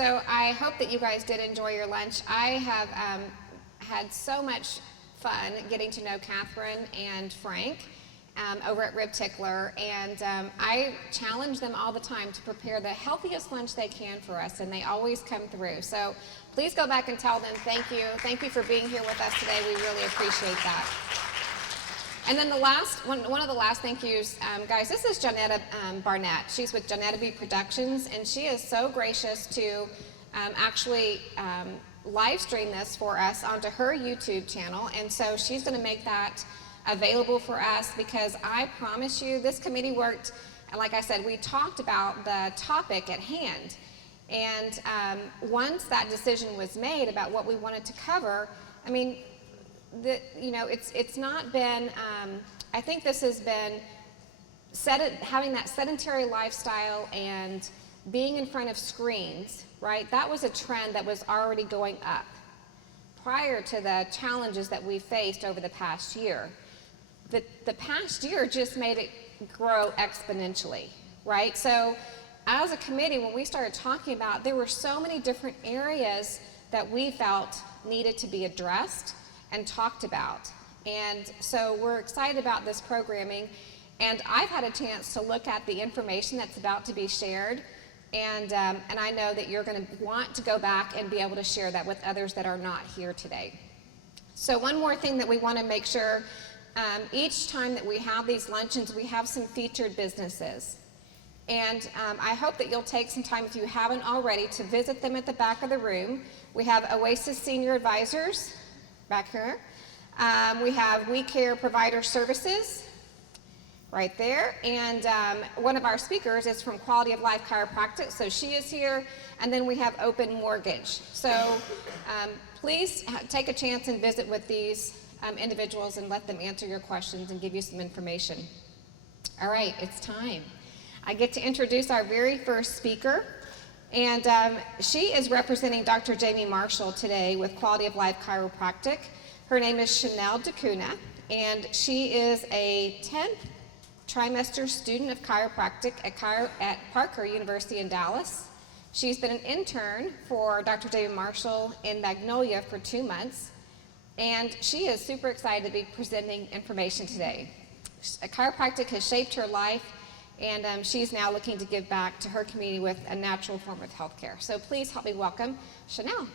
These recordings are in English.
So I hope that you guys did enjoy your lunch. I have had so much fun getting to know Catherine and Frank over at Rib Tickler, and I challenge them all the time to prepare the healthiest lunch they can for us, and they always come through. So please go back and tell them thank you. Thank you for being here with us today. We really appreciate that. And then the last, one of the last thank yous, guys, this is Jonetta Barnett. She's with Jonetta B Productions, and she is so gracious to actually live stream this for us onto her YouTube channel. And so she's going to make that available for us, because I promise you this committee worked, and like I said, we talked about the topic at hand. And once that decision was made about what we wanted to cover, I mean, it's not been, I think this has been, having that sedentary lifestyle and being in front of screens, right? That was a trend that was already going up prior to the challenges that we faced over the past year. The past year just made it grow exponentially, right? So as a committee, when we started talking about, there were so many different areas that we felt needed to be addressed and talked about. And so we're excited about this programming, and I've had a chance to look at the information that's about to be shared, and I know that you're going to want to go back and be able to share that with others that are not here today. So one more thing that we want to make sure, each time that we have these luncheons, we have some featured businesses. And I hope that you'll take some time, if you haven't already, to visit them at the back of the room. We have Oasis Senior Advisors back here. We have We Care Provider Services right there. And one of our speakers is from Quality of Life Chiropractic, so she is here. And then we have Open Mortgage. So please take a chance and visit with these individuals and let them answer your questions and give you some information. All right, it's time. I get to introduce our very first speaker, and she is representing Dr. Jamie Marshall today with Quality of Life Chiropractic. Her name is Shinel Dcunha, and she is a 10th trimester student of chiropractic at Parker University in Dallas. She's been an intern for Dr. Jamie Marshall in Magnolia for 2 months, and she is super excited to be presenting information today. Chiropractic has shaped her life, and she's now looking to give back to her community with a natural form of healthcare. So please help me welcome Shinel.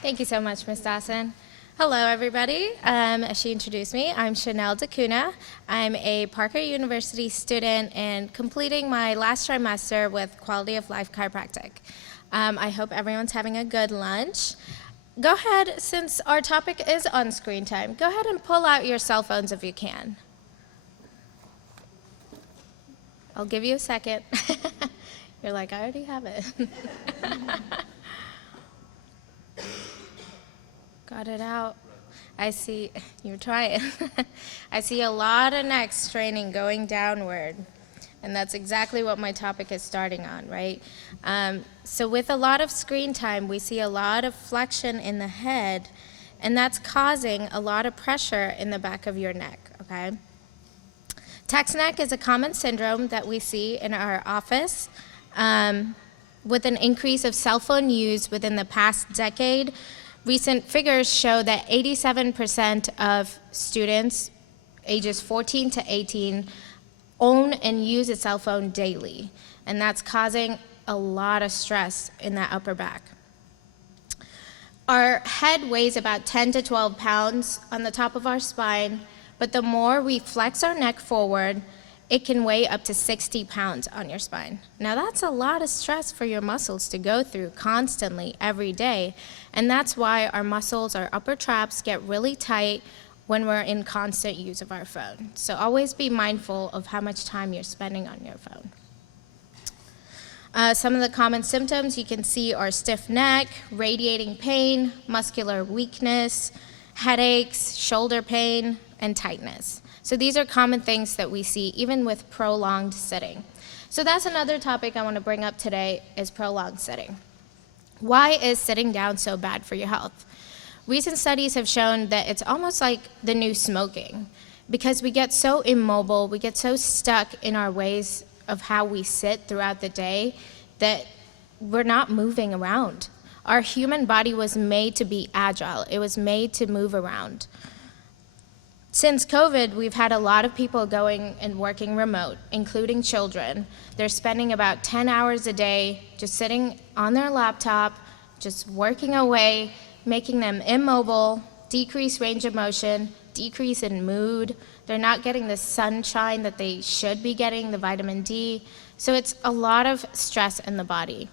Thank you so much, Ms. Dawson. Hello, everybody. As she introduced me, I'm Shinel Dcunha. I'm a Parker University student and completing my last trimester with Quality of Life Chiropractic. I hope everyone's having a good lunch. Go ahead, since our topic is on screen time, go ahead and pull out your cell phones if you can. I'll give you a second. You're like, I already have it. Got it out. I see, you're trying. I see a lot of neck straining going downward. And that's exactly what my topic is starting on, right? So with a lot of screen time, we see a lot of flexion in the head, and that's causing a lot of pressure in the back of your neck, okay? Text neck is a common syndrome that we see in our office. With an increase of cell phone use within the past decade, recent figures show that 87% of students ages 14 to 18 own and use a cell phone daily, and that's causing a lot of stress in that upper back. Our head weighs about 10 to 12 pounds on the top of our spine, but the more we flex our neck forward, it can weigh up to 60 pounds on your spine. Now that's a lot of stress for your muscles to go through constantly every day, and that's why our muscles, our upper traps, get really tight when we're in constant use of our phone. So always be mindful of how much time you're spending on your phone. Some of the common symptoms you can see are stiff neck, radiating pain, muscular weakness, headaches, shoulder pain, and tightness. So these are common things that we see even with prolonged sitting. So that's another topic I want to bring up today, is prolonged sitting. Why is sitting down so bad for your health? Recent studies have shown that it's almost like the new smoking, because we get so immobile, we get so stuck in our ways of how we sit throughout the day that we're not moving around. Our human body was made to be agile. It was made to move around. Since COVID, we've had a lot of people going and working remote, including children. They're spending about 10 hours a day just sitting on their laptop, just working away, making them immobile, decreased range of motion, decrease in mood. They're not getting the sunshine that they should be getting, the vitamin D. So it's a lot of stress in the body.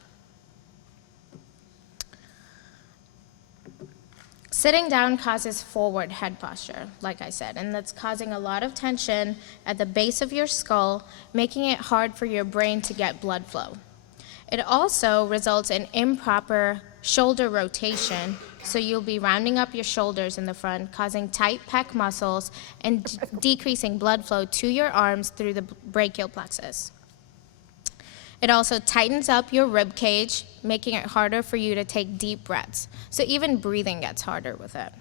Sitting down causes forward head posture, like I said, and that's causing a lot of tension at the base of your skull, making it hard for your brain to get blood flow. It also results in improper shoulder rotation, so you'll be rounding up your shoulders in the front, causing tight pec muscles and decreasing blood flow to your arms through the brachial plexus. It also tightens up your rib cage, making it harder for you to take deep breaths. So even breathing gets harder with it.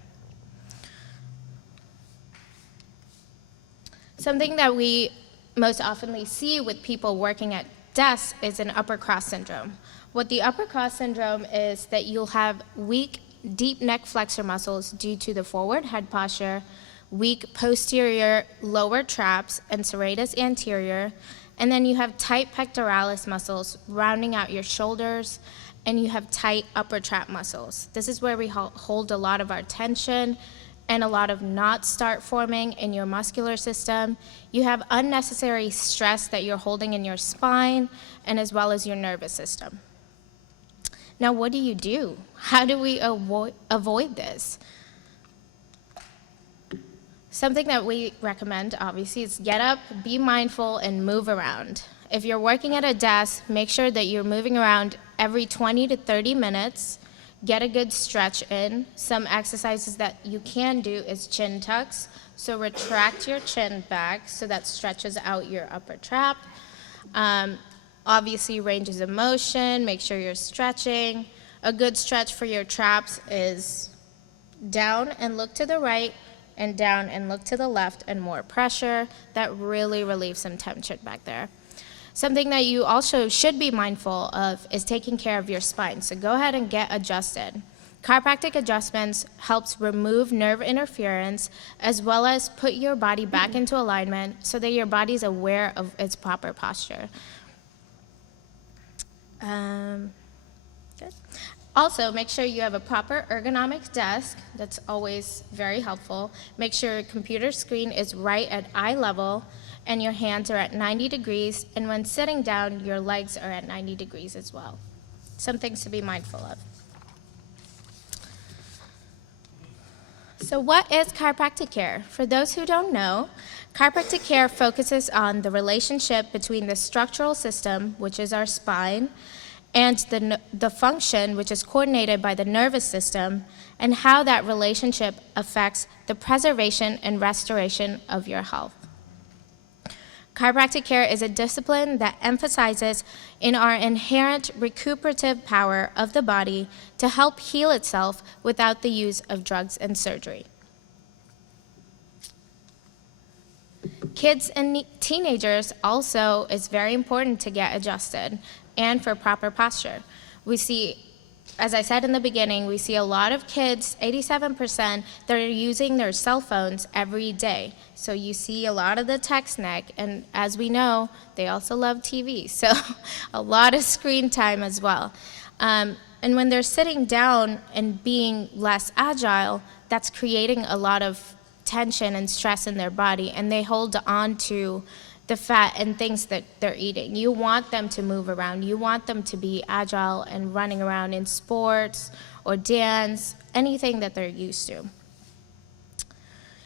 Something that we most often see with people working at desks is an upper cross syndrome. What the upper cross syndrome is that you'll have weak, deep neck flexor muscles due to the forward head posture, weak posterior lower traps and serratus anterior, and then you have tight pectoralis muscles rounding out your shoulders, and you have tight upper trap muscles. This is where we hold a lot of our tension and a lot of knots start forming in your muscular system. You have unnecessary stress that you're holding in your spine and as well as your nervous system. Now, what do? How do we avoid this? Something that we recommend, obviously, is get up, be mindful, and move around. If you're working at a desk, make sure that you're moving around every 20 to 30 minutes. Get a good stretch in. Some exercises that you can do is chin tucks. So retract your chin back so that stretches out your upper trap. Obviously, ranges of motion, make sure you're stretching. A good stretch for your traps is down and look to the right, and down and look to the left, and more pressure. That really relieves some tension back there. Something that you also should be mindful of is taking care of your spine. So go ahead and get adjusted. Chiropractic adjustments helps remove nerve interference as well as put your body back into alignment so that your body's aware of its proper posture. Good. Also, make sure you have a proper ergonomic desk. That's always very helpful. Make sure your computer screen is right at eye level and your hands are at 90 degrees. And when sitting down, your legs are at 90 degrees as well. Some things to be mindful of. So what is chiropractic care? For those who don't know, chiropractic care focuses on the relationship between the structural system, which is our spine, and the function, which is coordinated by the nervous system, and how that relationship affects the preservation and restoration of your health. Chiropractic care is a discipline that emphasizes in our inherent recuperative power of the body to help heal itself without the use of drugs and surgery. Kids and teenagers also is very important to get adjusted and for proper posture. We see, as I said in the beginning, we see a lot of kids, 87%, that are using their cell phones every day. So you see a lot of the text neck, and as we know, they also love TV. So a lot of screen time as well. And when they're sitting down and being less agile, that's creating a lot of tension and stress in their body, and they hold on to the fat and things that they're eating. You want them to move around. You want them to be agile and running around in sports or dance, anything that they're used to.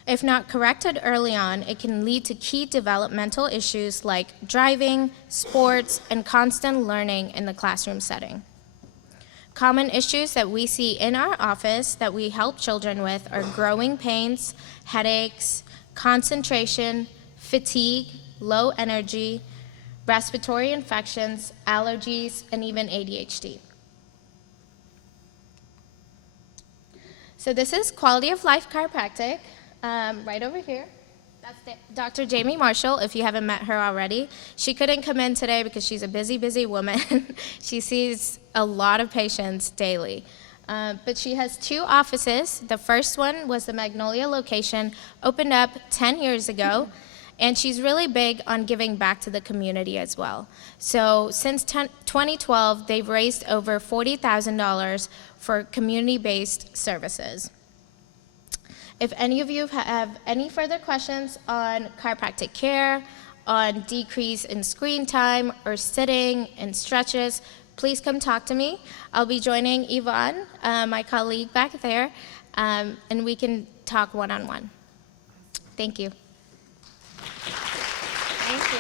If not corrected early on, it can lead to key developmental issues like driving, sports, and constant learning in the classroom setting. Common issues that we see in our office that we help children with are growing pains, headaches, concentration, fatigue, low energy, respiratory infections, allergies, and even ADHD. So this is Quality of Life Chiropractic, right over here. That's Dr. Jamie Marshall, if you haven't met her already. She couldn't come in today because she's a busy, busy woman. She sees a lot of patients daily. But she has 2 offices. The first one was the Magnolia location, opened up 10 years ago, and she's really big on giving back to the community as well. So since 2012, they've raised over $40,000 for community-based services. If any of you have any further questions on chiropractic care, on decrease in screen time or sitting and stretches, please come talk to me. I'll be joining Yvonne, my colleague back there, and we can talk one-on-one. Thank you. Thank you.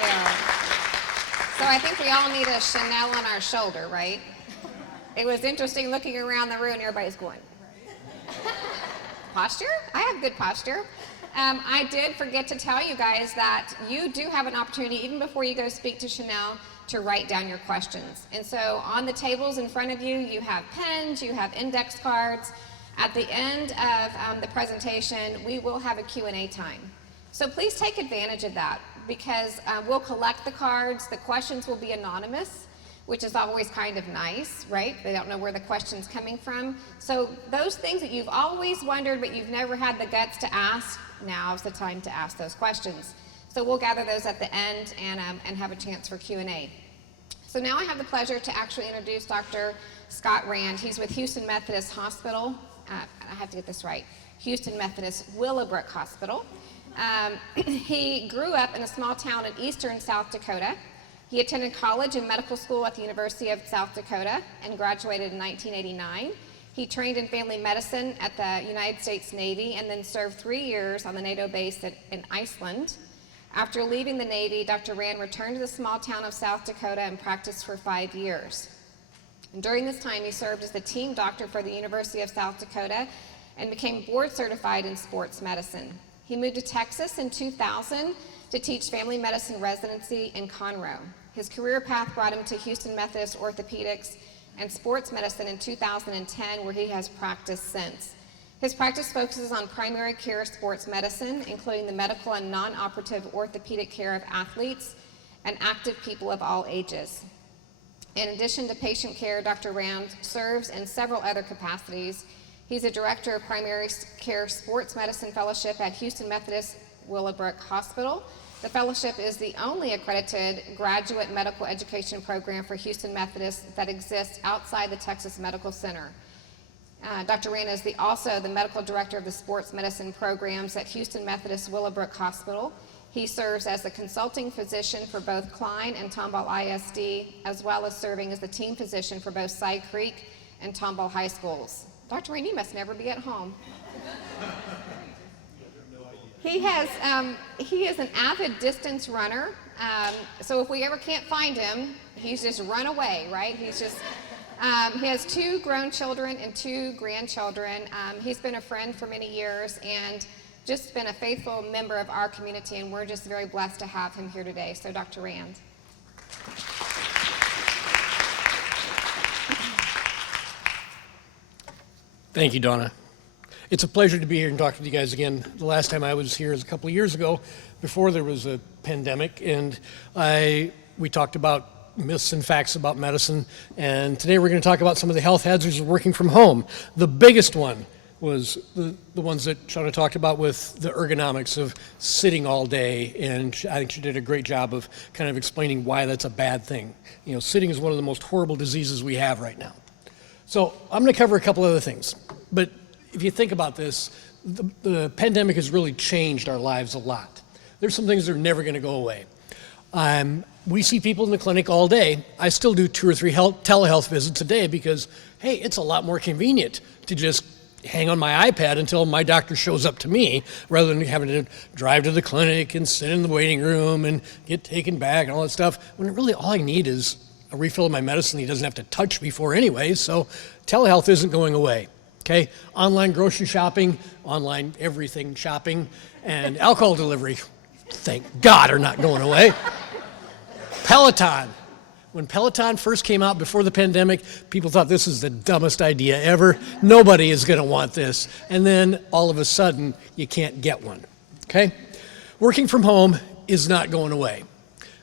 So I think we all need a Shinel on our shoulder, right? It was interesting looking around the room and everybody's going, posture? I have good posture. I did forget to tell you guys that you do have an opportunity, even before you go speak to Shinel, to write down your questions. And so on the tables in front of you, you have pens, you have index cards. At the end of the presentation, we will have a Q&A time. So please take advantage of that, because we'll collect the cards. The questions will be anonymous, which is always kind of nice, right? They don't know where the question's coming from. So those things that you've always wondered but you've never had the guts to ask, now's the time to ask those questions. So we'll gather those at the end and have a chance for Q&A. So now I have the pleasure to actually introduce Dr. Scott Rand. He's with Houston Methodist Hospital. I have to get this right. Houston Methodist Willowbrook Hospital. He grew up in a small town in eastern South Dakota. He attended college and medical school at the University of South Dakota and graduated in 1989. He trained in family medicine at the United States Navy and then served 3 years on the NATO base in Iceland. After leaving the Navy, Dr. Rand returned to the small town of South Dakota and practiced for 5 years. And during this time, he served as the team doctor for the University of South Dakota and became board certified in sports medicine. He moved to Texas in 2000 to teach family medicine residency in Conroe. His career path brought him to Houston Methodist Orthopedics and Sports Medicine in 2010, where he has practiced since. His practice focuses on primary care sports medicine, including the medical and non-operative orthopedic care of athletes and active people of all ages. In addition to patient care, Dr. Rand serves in several other capacities. He's a director of primary care sports medicine fellowship at Houston Methodist Willowbrook Hospital. The fellowship is the only accredited graduate medical education program for Houston Methodist that exists outside the Texas Medical Center. Dr. Rand is also the medical director of the sports medicine programs at Houston Methodist Willowbrook Hospital. He serves as the consulting physician for both Klein and Tomball ISD, as well as serving as the team physician for both Side Creek and Tomball High Schools. Dr. Rand, you must never be at home. He is an avid distance runner, so if we ever can't find him, he's just run away, right? He has 2 grown children and 2 grandchildren. He's been a friend for many years and just been a faithful member of our community, and we're just very blessed to have him here today. So Dr. Rand. Thank you, Donna. It's a pleasure to be here and talk to you guys again. The last time I was here was a couple of years ago, before there was a pandemic, and we talked about myths and facts about medicine, and today we're going to talk about some of the health hazards of working from home. The biggest one was the ones that Shauna talked about with the ergonomics of sitting all day, and I think she did a great job of kind of explaining why that's a bad thing. You know, sitting is one of the most horrible diseases we have right now. So I'm going to cover a couple other things, but if you think about this, the pandemic has really changed our lives a lot. There's some things that are never going to go away. We see people in the clinic all day. I still do 2 or 3 telehealth visits a day because, hey, it's a lot more convenient to just hang on my iPad until my doctor shows up to me rather than having to drive to the clinic and sit in the waiting room and get taken back and all that stuff, when really all I need is a refill of my medicine he doesn't have to touch before anyway. So telehealth isn't going away. Okay, online grocery shopping, online everything shopping, and alcohol delivery, thank God, are not going away. Peloton. When Peloton first came out before the pandemic, people thought this is the dumbest idea ever. Nobody is going to want this. And then all of a sudden, you can't get one. Okay? Working from home is not going away.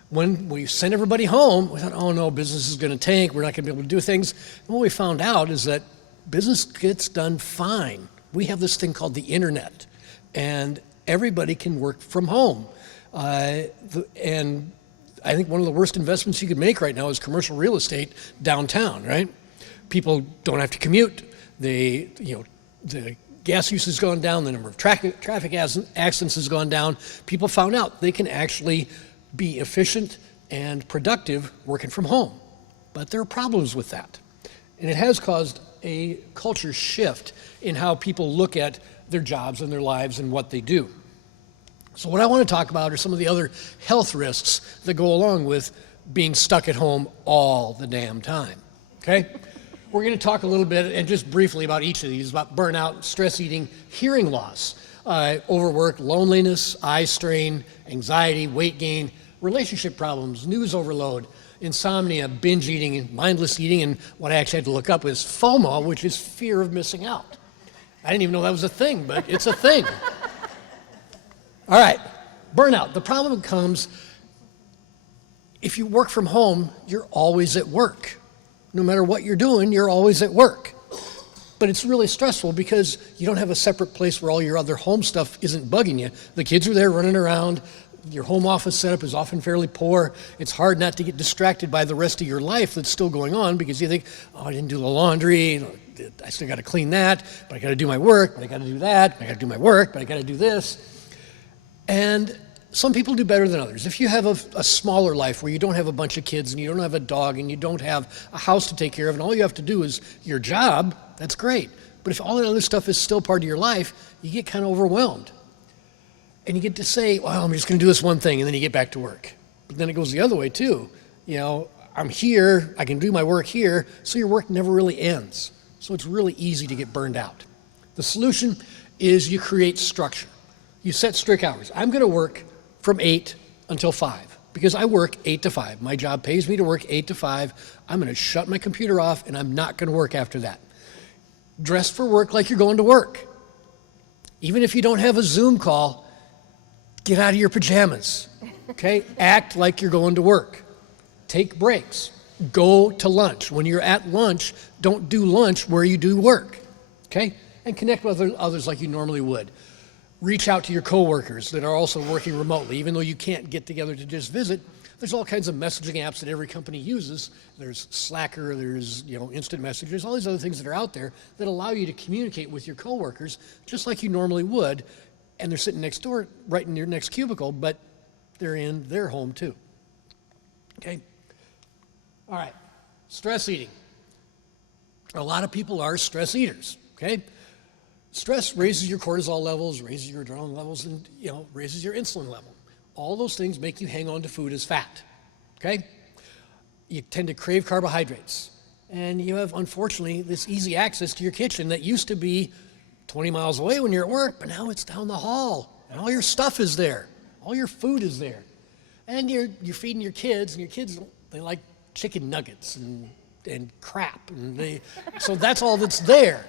When we sent everybody home, we thought, oh no, business is going to tank. We're not going to be able to do things. And what we found out is that business gets done fine. We have this thing called the internet, and everybody can work from home. And I think one of the worst investments you could make right now is commercial real estate downtown, right? People don't have to commute. The gas use has gone down. The number of traffic accidents has gone down. People found out they can actually be efficient and productive working from home. But there are problems with that. And it has caused a culture shift in how people look at their jobs and their lives and what they do. So what I want to talk about are some of the other health risks that go along with being stuck at home all the damn time, okay? We're going to talk a little bit and just briefly about each of these, about burnout, stress eating, hearing loss, overwork, loneliness, eye strain, anxiety, weight gain, relationship problems, news overload, insomnia, binge eating, mindless eating, and what I actually had to look up is FOMO, which is fear of missing out. I didn't even know that was a thing, but it's a thing. All right, burnout. The problem comes if you work from home, you're always at work. No matter what you're doing, you're always at work. But it's really stressful because you don't have a separate place where all your other home stuff isn't bugging you. The kids are there running around. Your home office setup is often fairly poor. It's hard not to get distracted by the rest of your life that's still going on because you think, oh, I didn't do the laundry. I still got to clean that, but I got to do my work, but I got to do that, but I got to do my work, but I got to do this. And some people do better than others. If you have a smaller life where you don't have a bunch of kids and you don't have a dog and you don't have a house to take care of and all you have to do is your job, that's great. But if all that other stuff is still part of your life, you get kind of overwhelmed. And you get to say, well, I'm just going to do this one thing, and then you get back to work. But then it goes the other way too. You know, I'm here, I can do my work here, so your work never really ends. So it's really easy to get burned out. The solution is you create structure. You set strict hours. I'm going to work from 8 until 5 because I work 8 to 5. My job pays me to work 8 to 5. I'm going to shut my computer off and I'm not going to work after that. Dress for work like you're going to work. Even if you don't have a Zoom call, get out of your pajamas, okay? Act like you're going to work. Take breaks. Go to lunch. When you're at lunch, don't do lunch where you do work, okay? And connect with others like you normally would. Reach out to your coworkers that are also working remotely. Even though you can't get together to just visit, there's all kinds of messaging apps that every company uses. There's Slacker, there's instant messengers, all these other things that are out there that allow you to communicate with your coworkers just like you normally would. And they're sitting next door, right in your next cubicle, but they're in their home too. Okay? All right, stress eating. A lot of people are stress eaters, okay? Stress raises your cortisol levels, raises your adrenaline levels, and raises your insulin level. All those things make you hang on to food as fat, okay? You tend to crave carbohydrates. And you have, unfortunately, this easy access to your kitchen that used to be 20 miles away when you're at work, but now it's down the hall. And all your stuff is there. All your food is there. And you're feeding your kids, and your kids, they like chicken nuggets and crap. And so that's all that's there.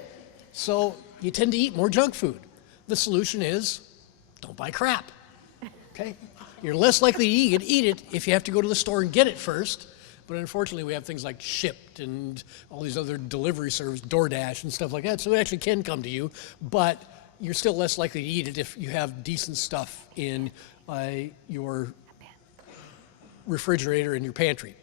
So you tend to eat more junk food. The solution is don't buy crap, okay? You're less likely to eat it if you have to go to the store and get it first. But unfortunately, we have things like Shipt and all these other delivery services, DoorDash and stuff like that, so it actually can come to you, but you're still less likely to eat it if you have decent stuff in your refrigerator and your pantry.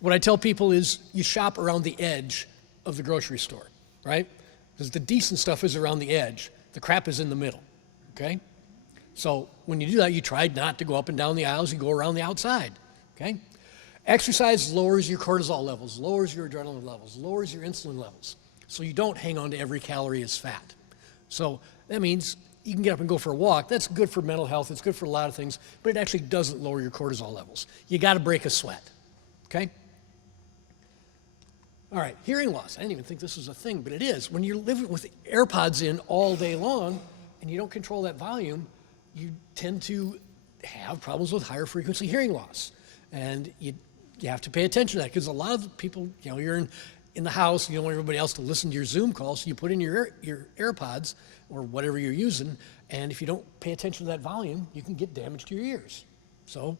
What I tell people is you shop around the edge of the grocery store, right? Because the decent stuff is around the edge. The crap is in the middle, okay? So when you do that, you try not to go up and down the aisles. You go around the outside, okay? Exercise lowers your cortisol levels, lowers your adrenaline levels, lowers your insulin levels. So you don't hang on to every calorie as fat. So that means you can get up and go for a walk. That's good for mental health. It's good for a lot of things, but it actually doesn't lower your cortisol levels. You got to break a sweat, okay? All right, hearing loss. I didn't even think this was a thing, but it is. When you're living with AirPods in all day long and you don't control that volume, you tend to have problems with higher frequency hearing loss. And you have to pay attention to that because a lot of people, you're in in the house, you don't want everybody else to listen to your Zoom call, so you put in your AirPods or whatever you're using, and if you don't pay attention to that volume, you can get damage to your ears. So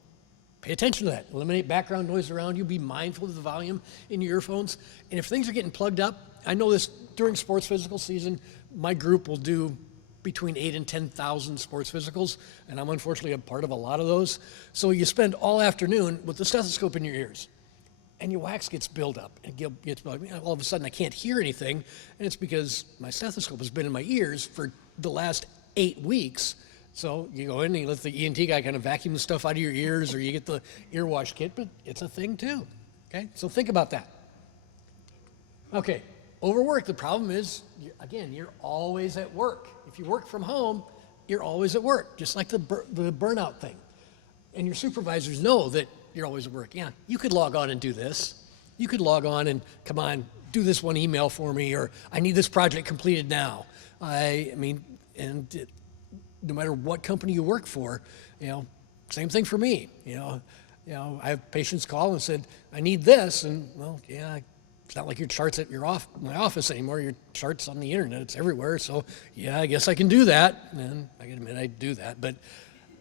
pay attention to that. Eliminate background noise around you. Be mindful of the volume in your earphones. And if things are getting plugged up, I know this during sports physical season, my group will do between 8,000 and 10,000 sports physicals, and I'm unfortunately a part of a lot of those. So you spend all afternoon with the stethoscope in your ears, and your wax gets built up. And all of a sudden I can't hear anything, and it's because my stethoscope has been in my ears for the last 8 weeks. So you go in and you let the ENT guy kind of vacuum the stuff out of your ears, or you get the ear wash kit, but it's a thing too, okay? So think about that. Okay, overwork, the problem is, again, you're always at work. If you work from home, you're always at work, just like the burnout thing. And your supervisors know that you're always at work. Yeah, you could log on and do this. You could log on and, come on, do this one email for me, or I need this project completed now. I mean, no matter what company you work for, same thing for me. I have patients call and said, I need this, and well, yeah, it's not like your chart's at my office anymore. Your chart's on the internet, it's everywhere. So yeah, I guess I can do that. And I can admit I do that. But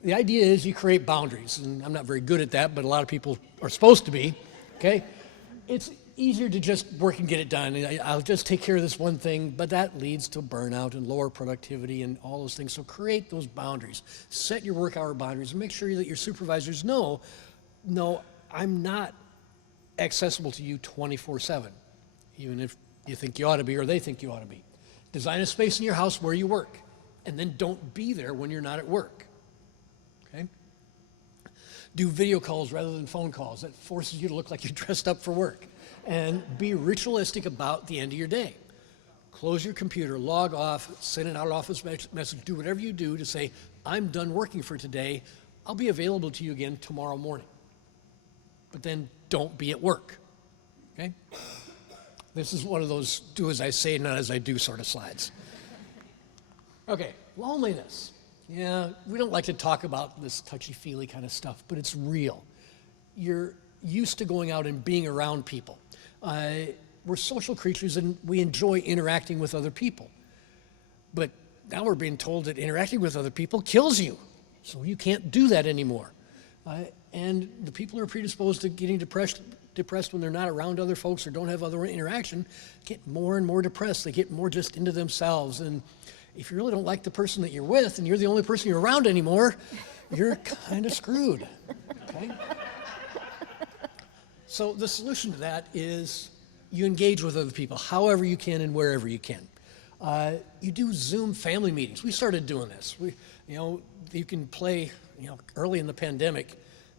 the idea is you create boundaries, and I'm not very good at that, but a lot of people are supposed to be, okay? It's easier to just work and get it done. I'll just take care of this one thing, but that leads to burnout and lower productivity and all those things. So create those boundaries. Set your work hour boundaries and make sure that your supervisors know, no, I'm not accessible to you 24/7, even if you think you ought to be or they think you ought to be. Design a space in your house where you work, and then don't be there when you're not at work, okay? Do video calls rather than phone calls. That forces you to look like you're dressed up for work. And be ritualistic about the end of your day. Close your computer, log off, send an out-of-office message, do whatever you do to say, I'm done working for today. I'll be available to you again tomorrow morning. But then don't be at work, okay? This is one of those do as I say, not as I do sort of slides. Okay, loneliness. Yeah, we don't like to talk about this touchy-feely kind of stuff, but it's real. You're used to going out and being around people. We're social creatures and we enjoy interacting with other people. But now we're being told that interacting with other people kills you. So you can't do that anymore. And the people who are predisposed to getting depressed when they're not around other folks or don't have other interaction get more and more depressed. They get more just into themselves. And if you really don't like the person that you're with and you're the only person you're around anymore, you're kind of screwed, okay? So the solution to that is you engage with other people however you can and wherever you can. You do Zoom family meetings. We started doing this. You can play, early in the pandemic,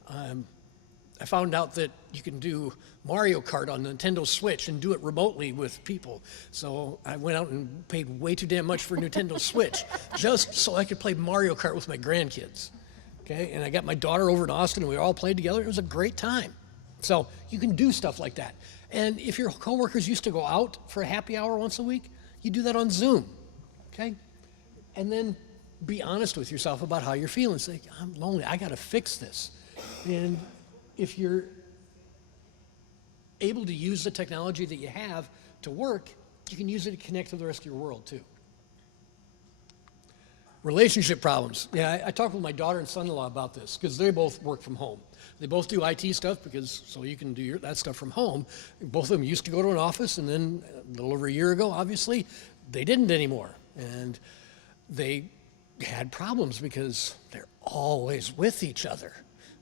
I found out that you can do Mario Kart on the Nintendo Switch and do it remotely with people. So I went out and paid way too damn much for a Nintendo Switch just so I could play Mario Kart with my grandkids. Okay, and I got my daughter over in Austin and we all played together. It was a great time. So you can do stuff like that. And if your coworkers used to go out for a happy hour once a week, you do that on Zoom, okay? And then be honest with yourself about how you're feeling. Say, I'm lonely, I gotta fix this. And if you're able to use the technology that you have to work, you can use it to connect to the rest of your world too. Relationship problems. Yeah, I talked with my daughter and son-in-law about this because they both work from home. They both do IT stuff so you can do that stuff from home. Both of them used to go to an office, and then a little over a year ago, obviously, they didn't anymore. And they had problems because they're always with each other.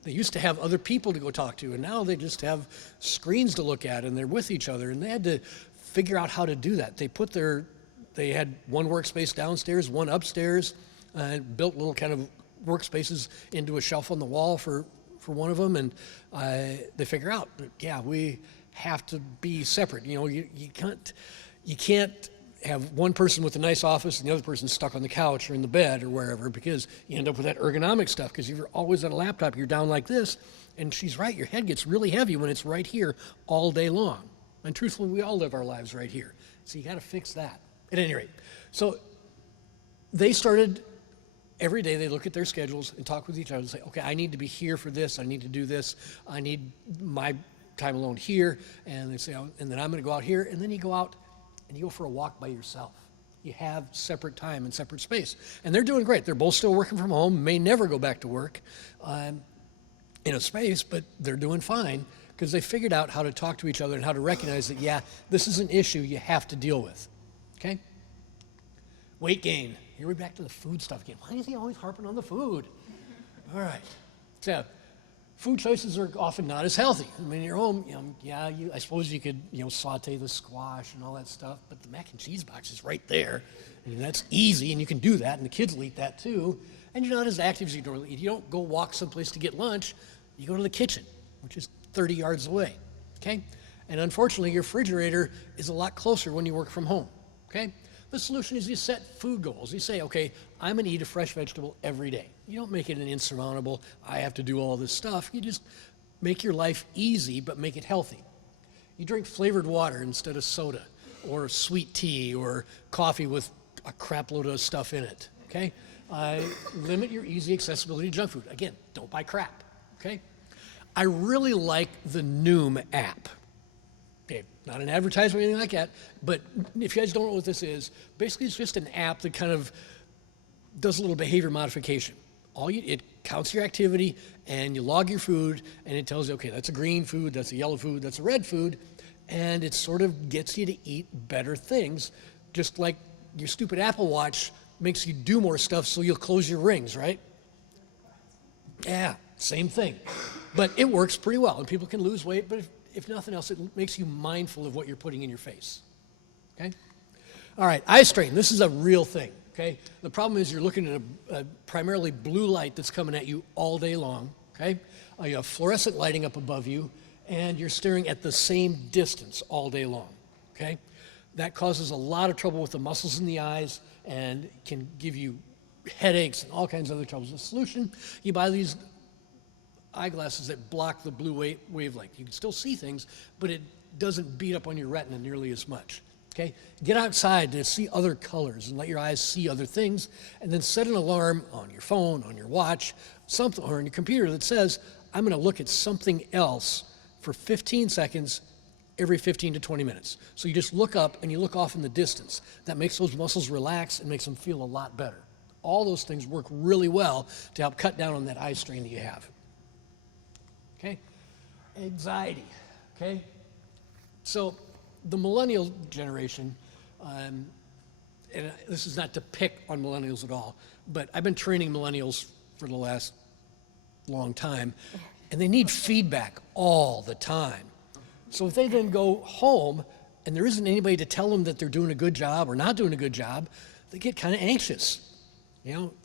They used to have other people to go talk to, and now they just have screens to look at, and they're with each other, and they had to figure out how to do that. They had one workspace downstairs, one upstairs, built little kind of workspaces into a shelf on the wall for one of them, and they figure out, we have to be separate. You can't have one person with a nice office and the other person stuck on the couch or in the bed or wherever, because you end up with that ergonomic stuff. Because if you're always on a laptop, you're down like this, and she's right, your head gets really heavy when it's right here all day long. And truthfully, we all live our lives right here. So you got to fix that. At any rate, so they started. Every day they look at their schedules and talk with each other and say, okay, I need to be here for this, I need to do this, I need my time alone here, and they say, oh, and then I'm going to go out here, and then you go out and you go for a walk by yourself. You have separate time and separate space. And they're doing great. They're both still working from home, may never go back to work in a space, but they're doing fine because they figured out how to talk to each other and how to recognize that, yeah, this is an issue you have to deal with, okay? Weight gain. Here we're back to the food stuff again. Why is he always harping on the food? All right. So food choices are often not as healthy. I mean, you're home, I suppose you could, saute the squash and all that stuff, but the mac and cheese box is right there. And that's easy, and you can do that, and the kids will eat that too. And you're not as active as you normally eat. You don't go walk someplace to get lunch. You go to the kitchen, which is 30 yards away, okay? And unfortunately, your refrigerator is a lot closer when you work from home, okay? The solution is you set food goals. You say, okay, I'm going to eat a fresh vegetable every day. You don't make it an insurmountable, I have to do all this stuff. You just make your life easy, but make it healthy. You drink flavored water instead of soda, or sweet tea, or coffee with a crap load of stuff in it, okay? Limit your easy accessibility to junk food. Again, don't buy crap, okay? I really like the Noom app. Okay, not an advertisement or anything like that, but if you guys don't know what this is, basically it's just an app that kind of does a little behavior modification. It counts your activity, and you log your food, and it tells you, okay, that's a green food, that's a yellow food, that's a red food, and it sort of gets you to eat better things, just like your stupid Apple Watch makes you do more stuff so you'll close your rings, right? Yeah, same thing. But it works pretty well, and people can lose weight, but if nothing else, it makes you mindful of what you're putting in your face, okay? All right, eye strain. This is a real thing, okay? The problem is you're looking at a primarily blue light that's coming at you all day long, okay? You have fluorescent lighting up above you, and you're staring at the same distance all day long, okay? That causes a lot of trouble with the muscles in the eyes and can give you headaches and all kinds of other troubles. The solution, you buy these eyeglasses that block the blue wavelength. You can still see things, but it doesn't beat up on your retina nearly as much, okay? Get outside to see other colors and let your eyes see other things, and then set an alarm on your phone, on your watch, something, or on your computer that says, I'm gonna look at something else for 15 seconds every 15 to 20 minutes. So you just look up and you look off in the distance. That makes those muscles relax and makes them feel a lot better. All those things work really well to help cut down on that eye strain that you have. Okay, anxiety, okay? So the millennial generation, and this is not to pick on millennials at all, but I've been training millennials for the last long time, and they need feedback all the time. So if they then go home and there isn't anybody to tell them that they're doing a good job or not doing a good job, they get kind of anxious.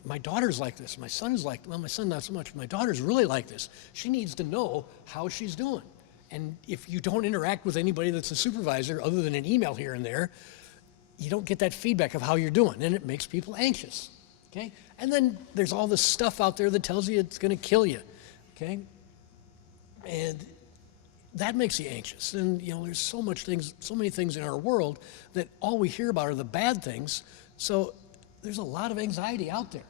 My daughter's like this, my son's like, well, my son not so much, my daughter's really like this. She needs to know how she's doing. And if you don't interact with anybody that's a supervisor other than an email here and there, you don't get that feedback of how you're doing, and it makes people anxious, okay? And then there's all this stuff out there that tells you it's gonna kill you, okay? And that makes you anxious. And there's so many things in our world that all we hear about are the bad things. So there's a lot of anxiety out there.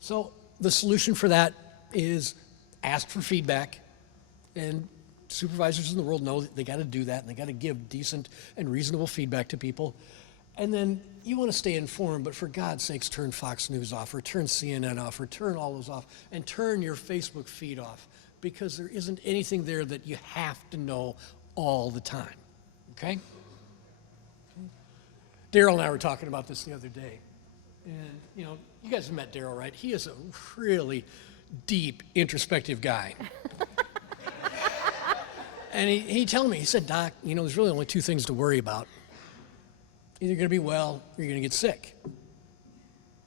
So the solution for that is ask for feedback, and supervisors in the world know that they got to do that, and they got to give decent and reasonable feedback to people. And then you want to stay informed, but for God's sakes, turn Fox News off, or turn CNN off, or turn all those off, and turn your Facebook feed off, because there isn't anything there that you have to know all the time, okay? Daryl and I were talking about this the other day. And, you guys have met Daryl, right? He is a really deep, introspective guy. And he told me, he said, Doc, there's really only two things to worry about. Either you're going to be well or you're going to get sick.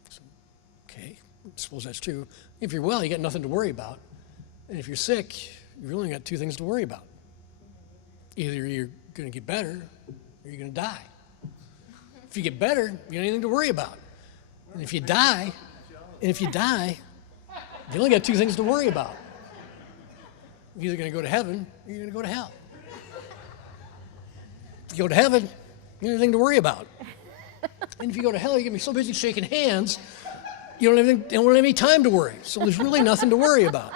So, okay, I suppose that's true. If you're well, you got nothing to worry about. And if you're sick, you've only got two things to worry about. Either you're going to get better or you're going to die. If you get better, you don't have anything to worry about. And if you die, you only got two things to worry about. You're either going to go to heaven or you're going to go to hell. If you go to heaven, you don't have anything to worry about. And if you go to hell, you're going to be so busy shaking hands, you don't have any time to worry. So there's really nothing to worry about.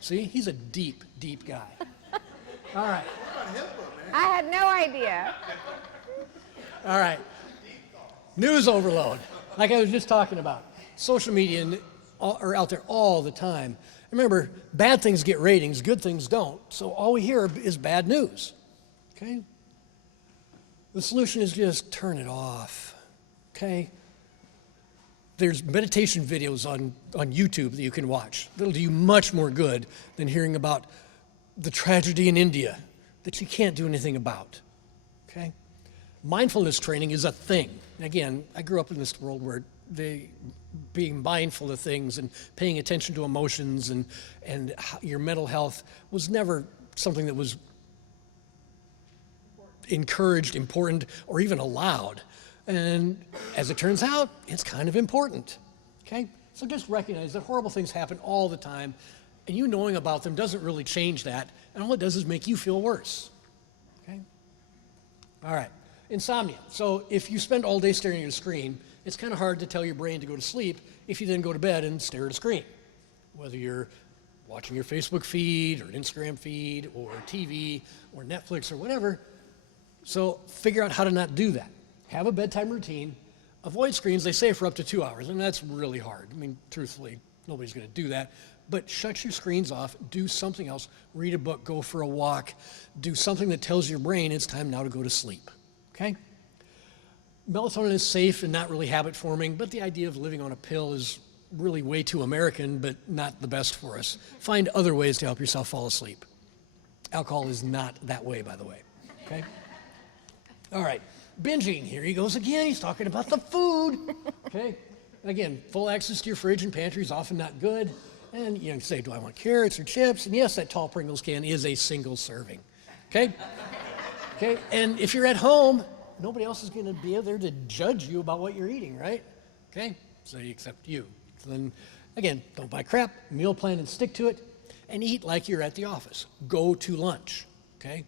See, he's a deep, deep guy. All right. I had no idea. All right. News overload, like I was just talking about. Social media are out there all the time. Remember, bad things get ratings, good things don't. So all we hear is bad news. Okay? The solution is just turn it off. Okay? There's meditation videos on YouTube that you can watch. That'll do you much more good than hearing about the tragedy in India that you can't do anything about. Okay? Mindfulness training is a thing. Again, I grew up in this world where being mindful of things and paying attention to emotions and your mental health was never something that was encouraged, important, or even allowed. And as it turns out, it's kind of important. Okay? So just recognize that horrible things happen all the time, and you knowing about them doesn't really change that, and all it does is make you feel worse. Okay? All right. Insomnia. So if you spend all day staring at a screen, it's kind of hard to tell your brain to go to sleep if you then go to bed and stare at a screen. Whether you're watching your Facebook feed or an Instagram feed or TV or Netflix or whatever. So figure out how to not do that. Have a bedtime routine. Avoid screens, they say, for up to 2 hours, and that's really hard. I mean, truthfully, nobody's going to do that. But shut your screens off, do something else, read a book, go for a walk, do something that tells your brain it's time now to go to sleep. Okay? Melatonin is safe and not really habit forming, but the idea of living on a pill is really way too American, but not the best for us. Find other ways to help yourself fall asleep. Alcohol is not that way, by the way. Okay? All right. Binging, here he goes again. He's talking about the food. Okay? Again, full access to your fridge and pantry is often not good. And you know, say, do I want carrots or chips? And yes, that tall Pringles can is a single serving. Okay? Okay? And if you're at home, nobody else is going to be there to judge you about what you're eating, right? Okay? So except you. So then, again, don't buy crap, meal plan and stick to it, and eat like you're at the office. Go to lunch, okay?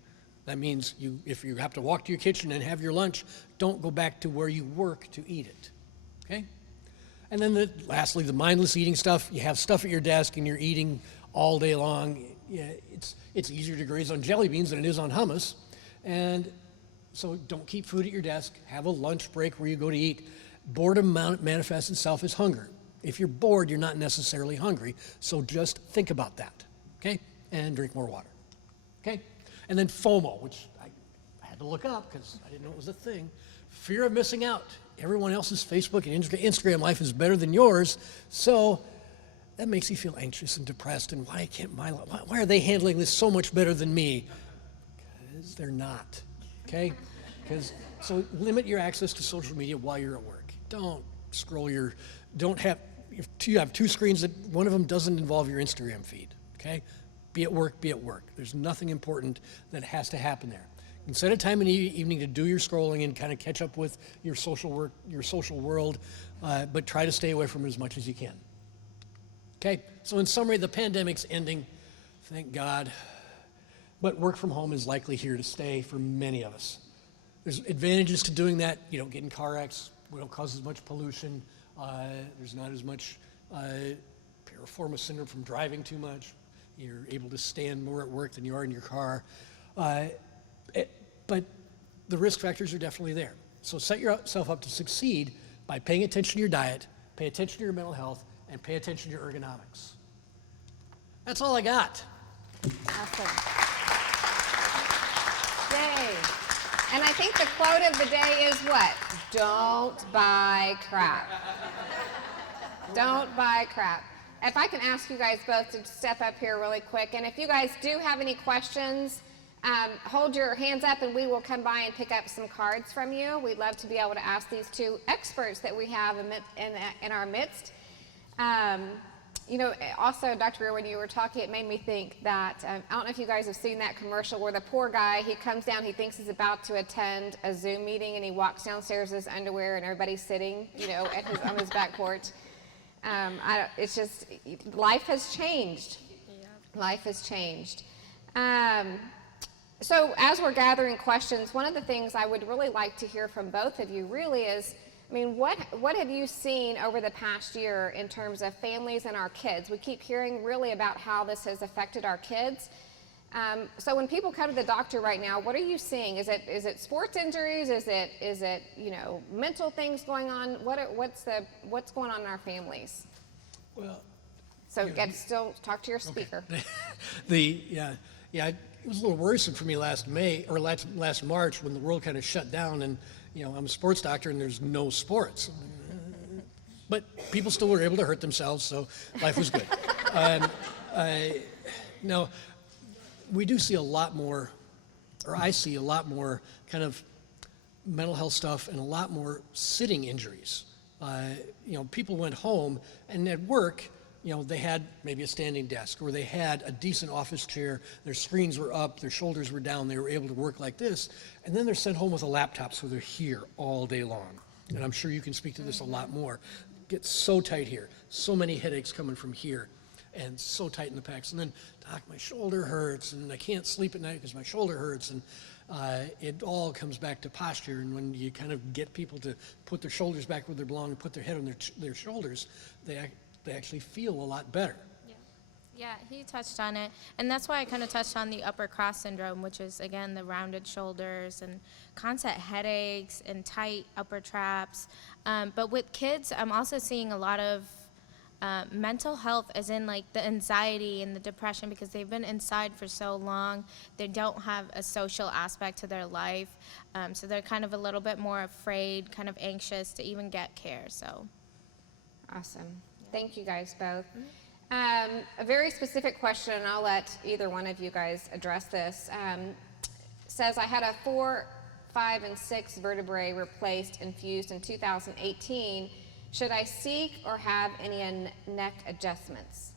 That means if you have to walk to your kitchen and have your lunch, don't go back to where you work to eat it, okay? And then lastly, the mindless eating stuff. You have stuff at your desk and you're eating all day long. Yeah, it's easier to graze on jelly beans than it is on hummus. And so don't keep food at your desk. Have a lunch break where you go to eat. Boredom manifests itself as hunger. If you're bored, you're not necessarily hungry. So just think about that, okay? And drink more water, okay? And then FOMO, which I had to look up because I didn't know it was a thing. Fear of missing out. Everyone else's Facebook and Instagram life is better than yours, so that makes you feel anxious and depressed. And why are they handling this so much better than me? Because they're not. Okay? So limit your access to social media while you're at work. Don't scroll if you have two screens that one of them doesn't involve your Instagram feed. Okay? Be at work, be at work. There's nothing important that has to happen there. You can set a time in the evening to do your scrolling and kind of catch up with your social world, but try to stay away from it as much as you can. Okay? So in summary, the pandemic's ending, thank God. But work from home is likely here to stay for many of us. There's advantages to doing that. You don't get in car wrecks. We don't cause as much pollution. There's not as much piriformis syndrome from driving too much. You're able to stand more at work than you are in your car. But the risk factors are definitely there. So set yourself up to succeed by paying attention to your diet, pay attention to your mental health, and pay attention to your ergonomics. That's all I got. Awesome. Yay. And I think the quote of the day is what? Don't buy crap. Don't buy crap. If I can ask you guys both to step up here really quick, and if you guys do have any questions, hold your hands up and we will come by and pick up some cards from you. We'd love to be able to ask these two experts that we have in our midst. You know, also, Dr. Greer, when you were talking, it made me think that, I don't know if you guys have seen that commercial where the poor guy, he comes down, he thinks he's about to attend a Zoom meeting, and he walks downstairs in his underwear, and everybody's sitting, you know, on his back porch. It's just, life has changed. Yeah. Life has changed. So as we're gathering questions, one of the things I would really like to hear from both of you really is, I mean, what have you seen over the past year in terms of families and our kids? We keep hearing really about how this has affected our kids. So when people come to the doctor right now, what are you seeing? Is it sports injuries? Is it mental things going on? What's going on in our families? Well, So still talk to your speaker. it was a little worrisome for me last March when the world kind of shut down, and I'm a sports doctor and there's no sports. But people still were able to hurt themselves, so life was good. Now, we do see a lot more, or I see a lot more kind of mental health stuff and a lot more sitting injuries. People went home and at work, they had maybe a standing desk or they had a decent office chair, their screens were up, their shoulders were down, they were able to work like this, and then they're sent home with a laptop, so they're here all day long. And I'm sure you can speak to this a lot more. Get so tight here, so many headaches coming from here, and so tight in the pecs. And then, doc, my shoulder hurts, and I can't sleep at night because my shoulder hurts. And it all comes back to posture. And when you kind of get people to put their shoulders back where they belong and put their head on their shoulders, they actually feel a lot better. Yeah, he touched on it. And that's why I kind of touched on the upper cross syndrome, which is, again, the rounded shoulders and constant headaches and tight upper traps. But with kids, I'm also seeing a lot of mental health, as in like the anxiety and the depression, because they've been inside for so long. They don't have a social aspect to their life. So they're kind of a little bit more afraid, kind of anxious to even get care. So awesome. Thank you guys both. A very specific question, and I'll let either one of you guys address this. Says, I had a 4, 5, and 6 vertebrae replaced and fused in 2018. Should I seek or have any neck adjustments?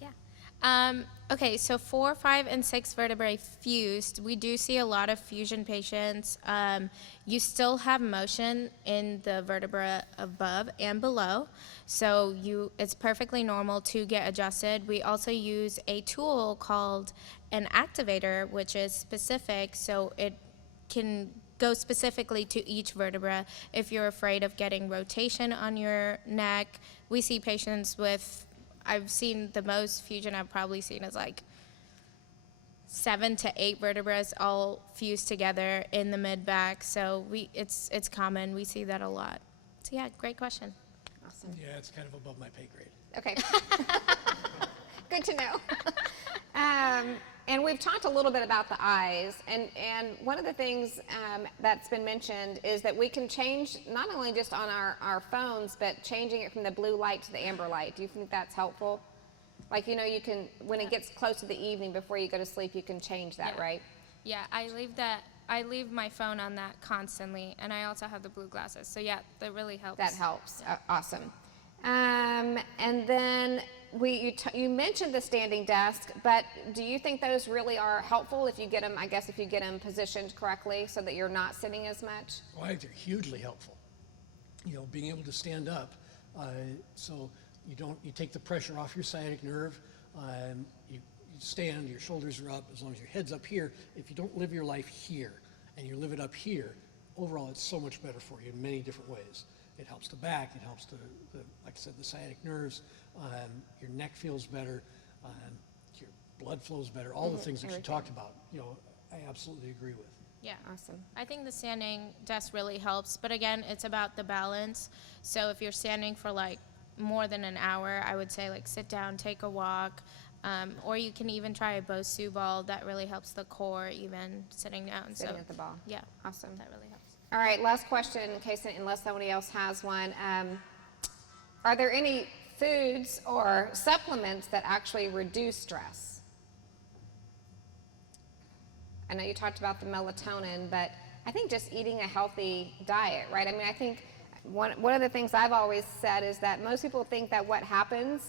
Yeah. Okay, so 4, 5, and 6 vertebrae fused. We do see a lot of fusion patients. You still have motion in the vertebra above and below, so it's perfectly normal to get adjusted. We also use a tool called an activator, which is specific, so it can go specifically to each vertebra. If you're afraid of getting rotation on your neck, we see patients with, I've seen the most fusion I've probably seen is like 7 to 8 vertebrae all fused together in the mid-back. So it's common. We see that a lot. So yeah, great question. Awesome. Yeah, it's kind of above my pay grade. Okay. Good to know. And we've talked a little bit about the eyes, and one of the things that's been mentioned is that we can change not only just on our phones, but changing it from the blue light to the amber light. Do you think that's helpful? Like, you can, when it gets close to the evening before you go to sleep, you can change that, right? Yeah, I leave my phone on that constantly, and I also have the blue glasses. So yeah, that really helps. That helps. Awesome. And then you mentioned the standing desk, but do you think those really are helpful if you get them, positioned correctly so that you're not sitting as much? Well, I think they're hugely helpful. Being able to stand up, so you take the pressure off your sciatic nerve. You stand, your shoulders are up, as long as your head's up here. If you don't live your life here and you live it up here, overall it's so much better for you in many different ways. It helps the back, it helps like I said, the sciatic nerves, your neck feels better, your blood flows better, all the things that you talked about, I absolutely agree with. Yeah. Awesome. I think the standing desk really helps, but again, it's about the balance. So if you're standing for like more than an hour, I would say like sit down, take a walk, or you can even try a Bosu ball. That really helps the core, even sitting down. Sitting at the ball. Yeah. Awesome. That really helps. All right, last question, unless somebody else has one. Are there any foods or supplements that actually reduce stress? I know you talked about the melatonin, but I think just eating a healthy diet, right? I mean, I think one of the things I've always said is that most people think that what happens,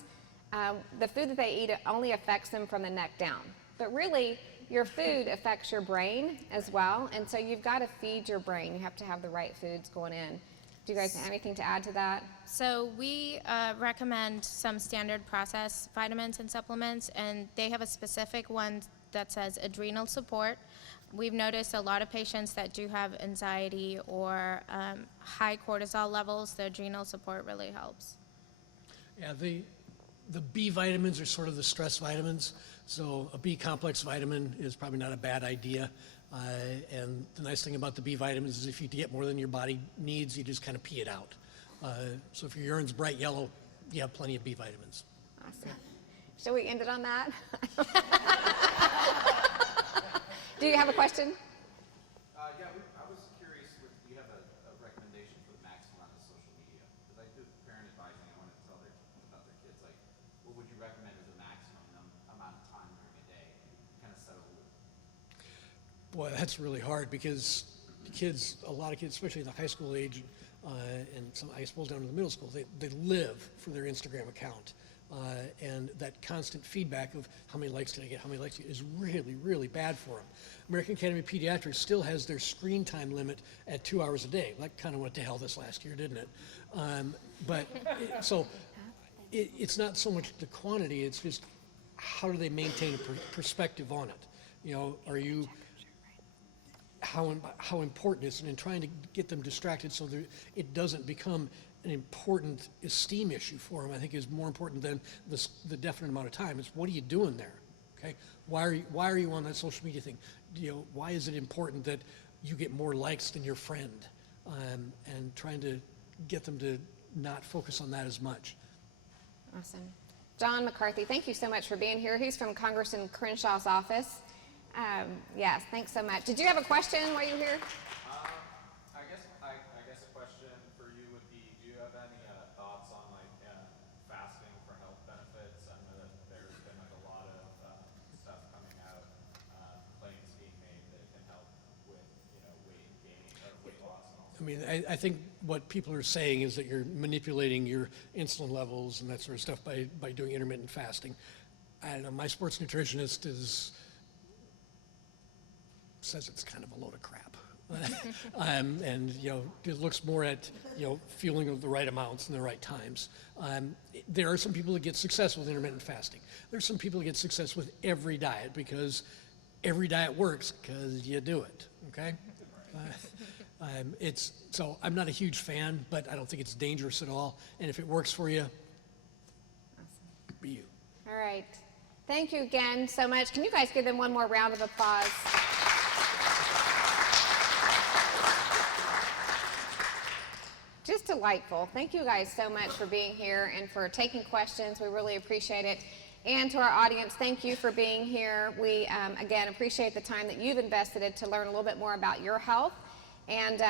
the food that they eat only affects them from the neck down. But really, your food affects your brain as well, and so you've got to feed your brain. You have to have the right foods going in. Do you guys have anything to add to that? So we recommend some standard processed vitamins and supplements, and they have a specific one that says adrenal support. We've noticed a lot of patients that do have anxiety or high cortisol levels, the adrenal support really helps. Yeah, the B vitamins are sort of the stress vitamins. So a B complex vitamin is probably not a bad idea. And the nice thing about the B vitamins is if you get more than your body needs, you just kind of pee it out. So if your urine's bright yellow, you have plenty of B vitamins. Awesome. Shall we end it on that? Do you have a question? Yeah, I was curious, do you have a recommendation for the maximum amount of social media? Because I do parent advising, I want to tell about their kids, like, what would you recommend as a maximum amount of time during a day? Kind of set a rule. Boy, that's really hard because kids, a lot of kids, especially in the high school age, and some high schools down to the middle school, they live for their Instagram account. And that constant feedback of how many likes did I get, how many likes is really, really bad for them. American Academy of Pediatrics still has their screen time limit at 2 hours a day. That kind of went to hell this last year, didn't it? It's not so much the quantity, it's just how do they maintain a perspective on it? You know, are you, how important is it, and trying to get them distracted so that it doesn't become an important esteem issue for them, I think is more important than the definite amount of time. It's what are you doing there? Okay, why are you on that social media thing? You know, why is it important that you get more likes than your friend? And trying to get them to not focus on that as much. Awesome. John McCarthy, thank you so much for being here. He's from Congressman Crenshaw's office. Yes, thanks so much. Did you have a question while you were here? I guess a question for you would be, do you have any thoughts on fasting for health benefits? I know that there's been a lot of stuff coming out, claims being made that it can help with weight gain or weight loss and all. I mean, I think what people are saying is that you're manipulating your insulin levels and that sort of stuff by doing intermittent fasting. I don't know, my sports nutritionist says it's kind of a load of crap. And it looks more at fueling of the right amounts and the right times. There are some people that get success with intermittent fasting. There's some people that get success with every diet because every diet works because you do it. Okay, so I'm not a huge fan, but I don't think it's dangerous at all. And if it works for you, be you. All right. Thank you again so much. Can you guys give them one more round of applause? Just delightful. Thank you guys so much for being here and for taking questions. We really appreciate it. And to our audience, thank you for being here. We, again, appreciate the time that you've invested to learn a little bit more about your health. And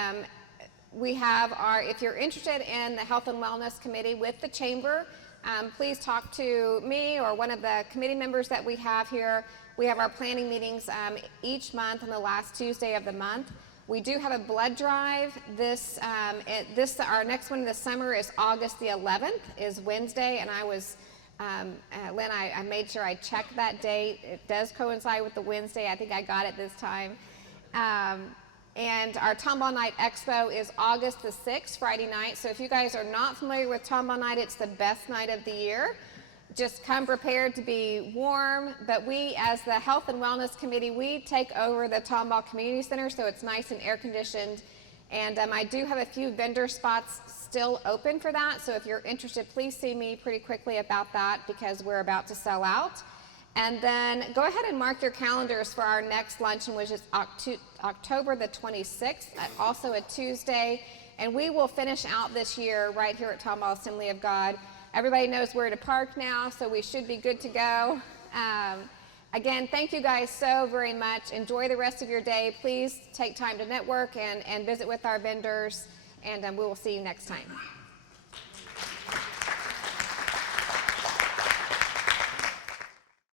we have if you're interested in the Health and Wellness Committee with the Chamber, please talk to me or one of the committee members that we have here. We have our planning meetings each month on the last Tuesday of the month. We do have a blood drive. Our next one this summer is August the 11th, is Wednesday, and I was, Lynn, I made sure I checked that date. It does coincide with the Wednesday. I think I got it this time. And our Tomball Night Expo is August the 6th, Friday night. So if you guys are not familiar with Tomball Night, it's the best night of the year. Just come prepared to be warm, but we, as the Health and Wellness Committee, we take over the Tomball Community Center, so it's nice and air-conditioned. And I do have a few vendor spots still open for that, so if you're interested, please see me pretty quickly about that because we're about to sell out. And then go ahead and mark your calendars for our next luncheon, which is October the 26th, also a Tuesday. And we will finish out this year right here at Tomball Assembly of God. Everybody knows where to park now, so we should be good to go. Again, thank you guys so very much. Enjoy the rest of your day. Please take time to network and visit with our vendors, and we will see you next time.